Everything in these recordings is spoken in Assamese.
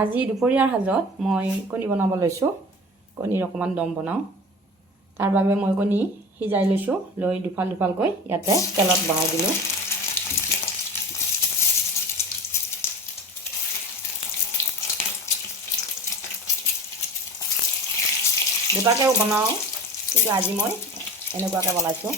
আজি দুপৰীয়াৰ সাজত মই কণী বনাব লৈছোঁ। কণীৰ অকণমান দম বনাওঁ। তাৰ বাবে মই কণী সিজাই লৈছোঁ। লৈ দুফাল দুফালকৈ ইয়াতে তেলত বহাই দিলোঁ। দুটাকৈও বনাওঁ, কিন্তু আজি মই এনেকুৱাকৈ বনাইছোঁ।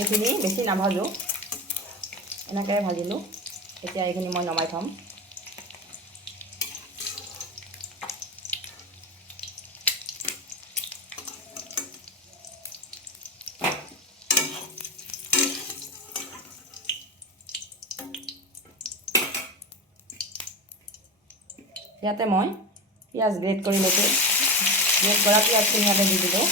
এইখিনি বেছি নাভাজোঁ, এনেকৈ ভাজিলোঁ। এতিয়া এইখিনি মই নমাই থ'ম। ইয়াতে মই পিঁয়াজ গ্ৰেট কৰি লৈছোঁ। গ্ৰেট কৰা পিঁয়াজখিনি ইয়াতে দি দিলোঁ।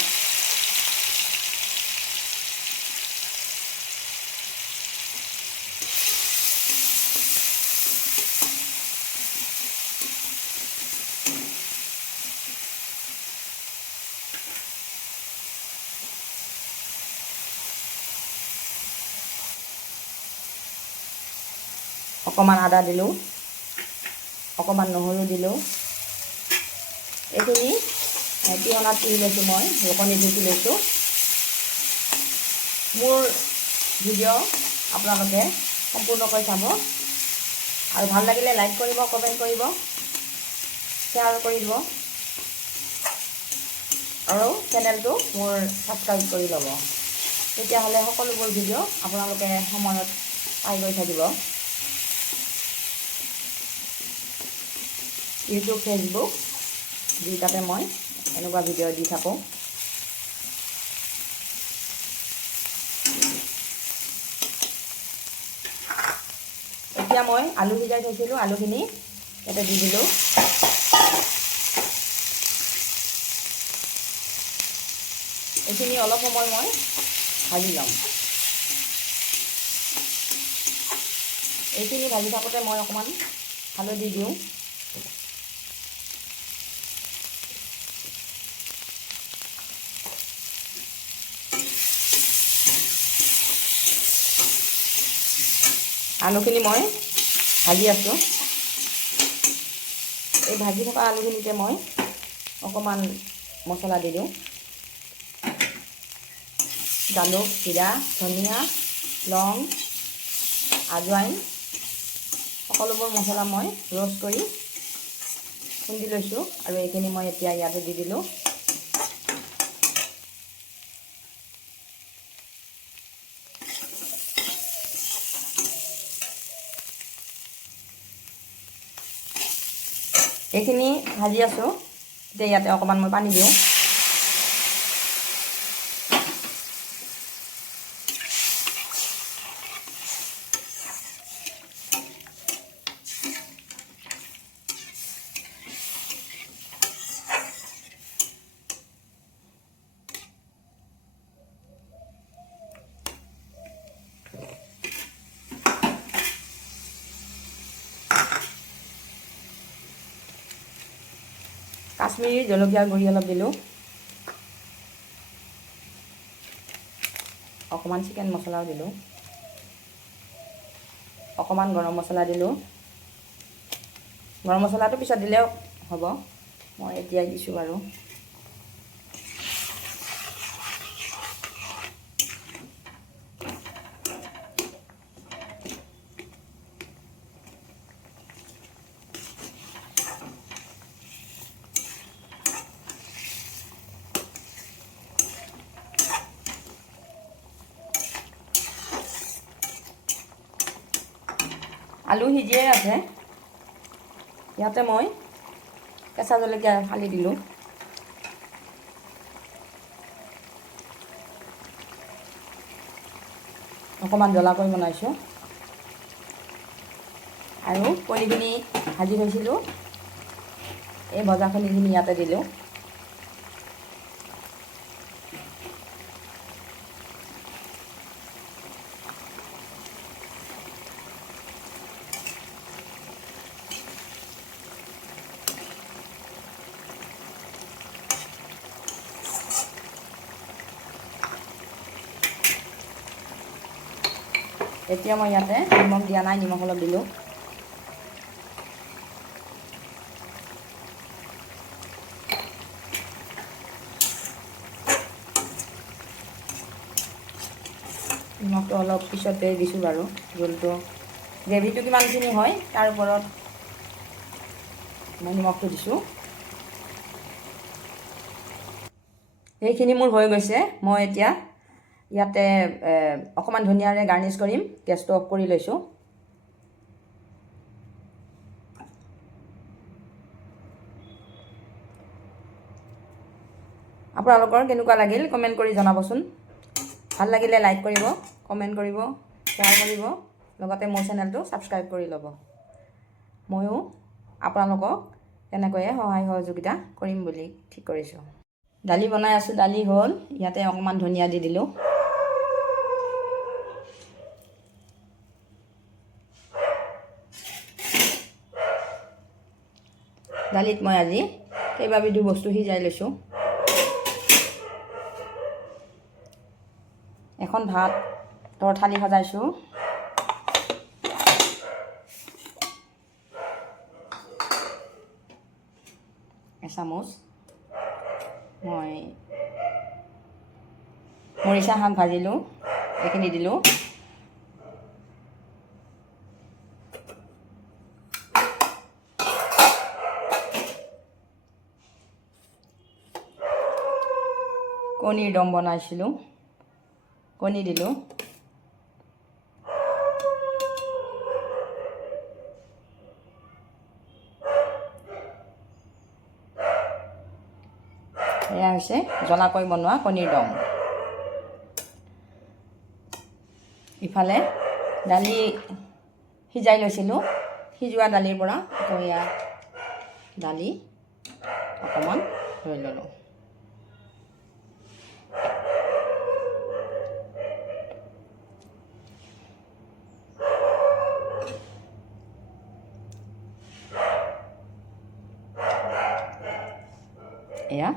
অকণমান আদা দিলোঁ, অকণমান নহৰু দিলোঁ। এইখিনি পিহনাত পিহি লৈছোঁ, মই ৰুকনি ধুই লৈছোঁ। মোৰ ভিডিঅ' আপোনালোকে সম্পূৰ্ণকৈ চাব, আৰু ভাল লাগিলে লাইক কৰিব, কমেণ্ট কৰিব, শ্বেয়াৰ কৰি দিব, আৰু চেনেলটো মোৰ ছাবস্ক্ৰাইব কৰি ল'ব। তেতিয়াহ'লে সকলোবোৰ ভিডিঅ' আপোনালোকে সময়ত পাই গৈ থাকিব। ইউটিউব, ফেচবুক দুইটাতে মই এনেকুৱা ভিডিঅ' দি থাকোঁ। এতিয়া মই আলু সিজাই থৈছিলোঁ, আলুখিনি ইয়াতে দি দিলোঁ। এইখিনি অলপ সময় মই ভাজি ল'ম। এইখিনি ভাজি থাকোঁতে মই অকণমান হালধি দিওঁ। আলুখিনি মই ভাজি আছোঁ। এই ভাজি থকা আলুখিনিতে মই অকণমান মছলা দি দিওঁ। জালুক, জিৰা, ধনিয়া, লং, আজৱাইন, সকলোবোৰ মছলা মই ৰ'ষ্ট কৰি খুন্দি লৈছোঁ, আৰু এইখিনি মই এতিয়া ইয়াতে দি দিলোঁ। এইখিনি ভাজি আছোঁ, এতিয়া ইয়াতে অকণমান মই পানী দিওঁ। কাশ্মীৰী জলকীয়াৰ গুড়ি অলপ দিলোঁ। অকণমান চিকেন মছলাও দিলোঁ। অকণমান গৰম মছলা দিলোঁ। গৰম মছলাটো পিছত দিলেও হ'ব, মই এতিয়াই দিছোঁ বাৰু। আলু সিজিয়ে আছে, ইয়াতে মই কেঁচা জলকীয়া ফালি দিলোঁ। অকণমান জ্বলাকৈ বনাইছোঁ, আৰু কণীখিনি ভাজি থৈছিলোঁ এই ভজা কণীখিনি ইয়াতে দিলোঁ। এতিয়া মই ইয়াতে নিমখ দিয়া নাই, নিমখ অলপ দিলোঁ। নিমখটো অলপ পিছতে দিছোঁ বাৰু, জোলটো গ্ৰেভিটো কিমানখিনি হয় তাৰ ওপৰত মই নিমখটো দিছোঁ। এইখিনি মোৰ হৈ গৈছে। মই এতিয়া ইয়াতে অকণমান ধনিয়াৰে গাৰ্নিছ কৰিম। গেছটো অফ কৰি লৈছোঁ। আপোনালোকৰ কেনেকুৱা লাগিল কমেণ্ট কৰি জনাবচোন। ভাল লাগিলে লাইক কৰিব, কমেণ্ট কৰিব, শ্বেয়াৰ কৰিব, লগতে মোৰ চেনেলটো ছাবস্ক্ৰাইব কৰি ল'ব। ময়ো আপোনালোকক তেনেকৈয়ে সহায় সহযোগিতা কৰিম বুলি ঠিক কৰিছোঁ। দালি বনাই আছোঁ, দালি হ'ল। ইয়াতে অকণমান ধনিয়া দি দিলোঁ। দালিত মই আজি কেইবাবিধো বস্তু সিজাই লৈছোঁ। এখন ভাতৰ থালি সজাইছোঁ। এচামুচ মই মৰিচা শাক ভাজিলোঁ, এইখিনি দিলোঁ। কণীৰ দম বনাইছিলোঁ, কণী দিলোঁ। এয়া হৈছে জ্বলাকৈ বনোৱা কণীৰ দম। ইফালে দালি সিজাই লৈছিলোঁ, সিজোৱা দালিৰ পৰা আকৌ এয়া দালি অকণমান লৈ ল'লোঁ। এয়া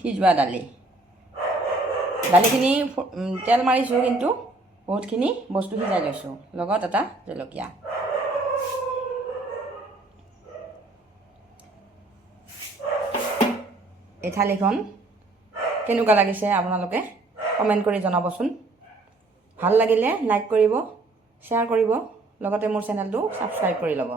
সিজোৱা দালিখিনি তেল মাৰিছোঁ, কিন্তু বহুতখিনি বস্তু সিজাই লৈছোঁ, লগত এটা জলকীয়া। এই থালিখন কেনেকুৱা লাগিছে আপোনালোকে কমেণ্ট কৰি জনাবচোন। ভাল লাগিলে লাইক কৰিব, শ্বেয়াৰ কৰিব, লগতে মোৰ চেনেলটো ছাবস্ক্ৰাইব কৰি ল'ব।